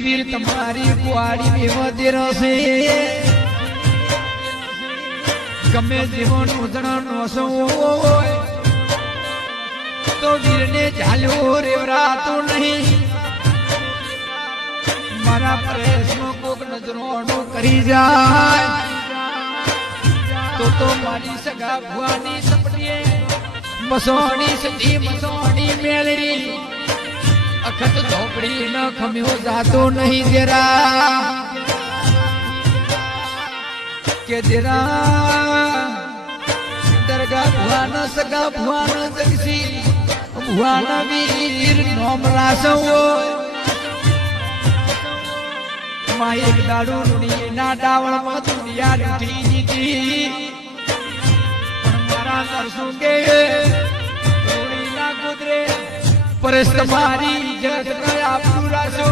वीर तुम्हारी कुआरी में मंदिर से गमे जीवन उजड़ा नोसो तो वीर ने झालो रेवरा तो नहीं मारा प्रश्नों को नजरों करी जाए तो मारी सगा भुआनी सपटिए मसोनी सदी मसोनी मेलरी अखत झोपड़ी न खम्यो जातो नहीं जरा के जरा दरगाह भुआन सगा भुआन जगसी भुआन वीर नोमला सो माई एक दाड़ू रुड़ी ना डावल में दुनिया लूटी जीती मारा सरसों के रुड़ी ना गुजरे परस तुम्हारी जगत का आप पूरा सो